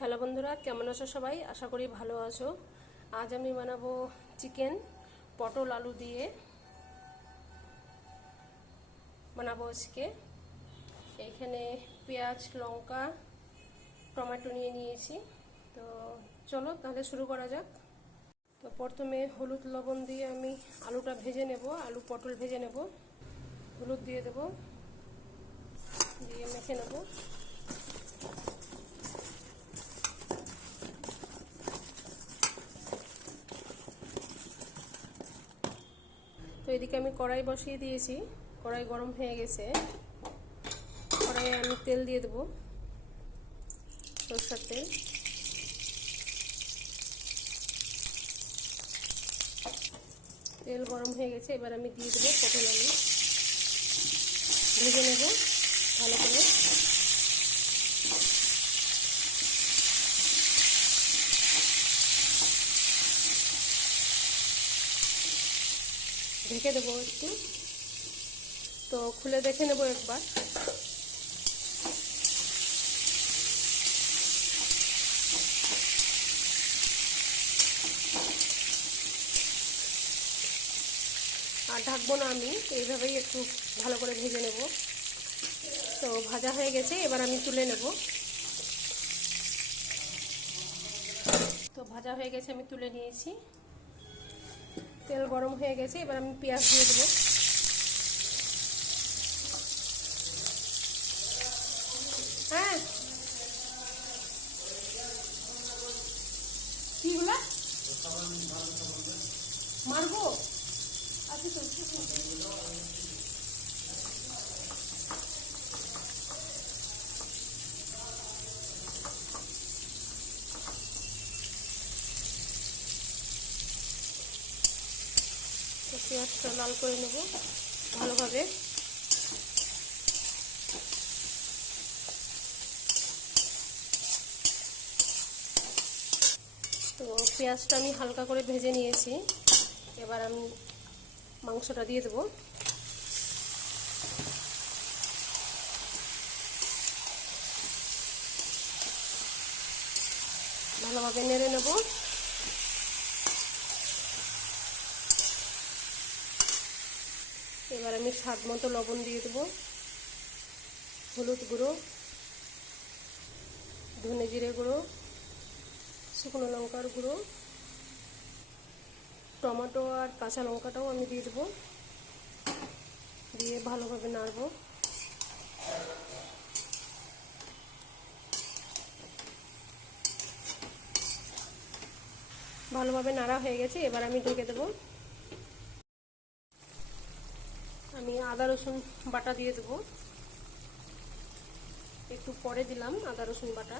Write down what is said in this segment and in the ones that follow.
Hello বন্ধুরা, কেমন আছো সবাই? আশা করি ভালো আছো। আজ আমি বানাবো চিকেন পটল আলু দিয়ে বানাবো আজকে। এইখানে পেঁয়াজ, লঙ্কা, টমেটো নিয়ে নিয়েছি। তো চলো তাহলে শুরু করা যাক। তো প্রথমে হলুদ লবণ দিয়ে আমি আলুটা ভেজে নেব, আলু পটল ভেজে নেব। হলুদ দিয়ে দেব, দিয়ে মেখে নেব। তো এদিকে আমি কড়াই বসিয়ে দিয়েছি, কড়াই গরম হয়ে গেছে। কড়াইয়ে আমি তেল দিয়ে দেবো, সরষের তেল। তেল গরম হয়ে গেছে, এবার আমি দিয়ে দেবো পটল আলু, ভেজে নেব ভালো করে। ঢেকে দেবো একটু, তো খুলে দেখে নেব একবার। আর ঢাকবো না, আমি এইভাবেই একটু ভালো করে ভেজে নেব। তো ভাজা হয়ে গেছে, এবার আমি তুলে নেব। তো ভাজা হয়ে গেছে, আমি তুলে নিয়েছি। তেল গরম হয়ে গেছে, এবার আমি পেঁয়াজ দিয়ে দেবো। হ্যাঁ, কিগুলা মারবো? আচ্ছা, তো পেঁয়াজটা লাল করে নেব ভালোভাবে। তো পেঁয়াজটা আমি হালকা করে ভেজে নিয়েছি, এবার আমি মাংসটা দিয়ে দেবো। ভালোভাবে নেড়ে নেব। এবার আমি স্বাদ মতো লবণ দিয়ে দেবো, হলুদ গুঁড়ো, ধনে জিরে গুঁড়ো, শুকনো লঙ্কার গুঁড়ো, টমেটো আর কাঁচা লঙ্কাটাও আমি দিয়ে দেবো। দিয়ে ভালোভাবে নাড়ব। ভালোভাবে নাড়া হয়ে গেছে, এবার আমি ঢেকে দেবো। আমি আদা রসুন বাটা দিয়ে দেবো, একটু পরে দিলাম আদা রসুন বাটা।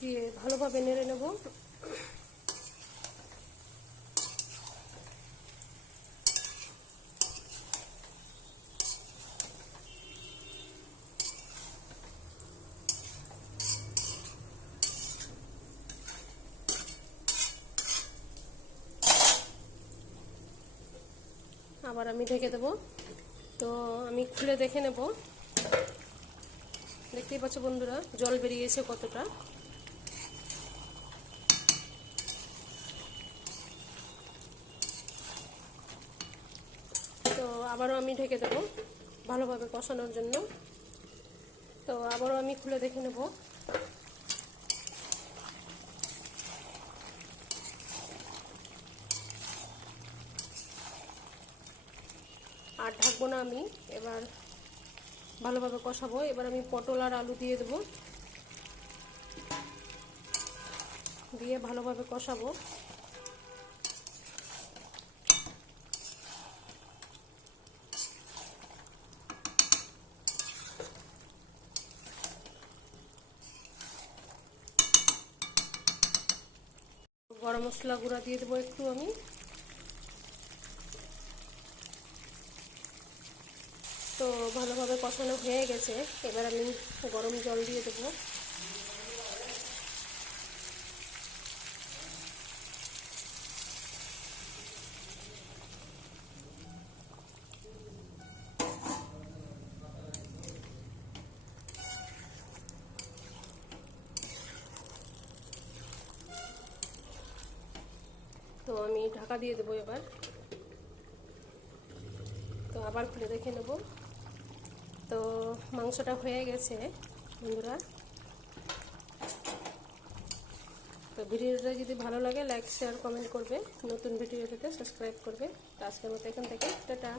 দিয়ে ভালোভাবে নেড়ে নেব। আবার আমি ঢেকে দেবো। তো আমি খুলে দেখে নেব। দেখতেই পাচ্ছ বন্ধুরা, জল বেরিয়েছে কতটা। তো আবারও আমি ঢেকে দেবো ভালোভাবে কষানোর জন্য। তো আবারও আমি খুলে দেখে নেব। আর ঢাকবো না আমি, এবার ভালোভাবে কষাবো। এবার আমি পটল আর আলু দিয়ে দেবো, দিয়ে ভালোভাবে কষাবো। গরম মশলা গুঁড়া দিয়ে দেবো একটু আমি। তো ভালোভাবে কষানো হয়ে গেছে, এবার আমি গরম জল দিয়ে দেবো। আমি ঢাকা দিয়ে দেবো এবার। তো আবার খুলে দেখে নেব। তো মাংসটা হয়ে গেছে বন্ধুরা। তো ভিডিওটা যদি ভালো লাগে লাইক শেয়ার কমেন্ট করবে, নতুন ভিডিও পেতে সাবস্ক্রাইব করবে। তো আজকের মতো এখান থেকে টাটা।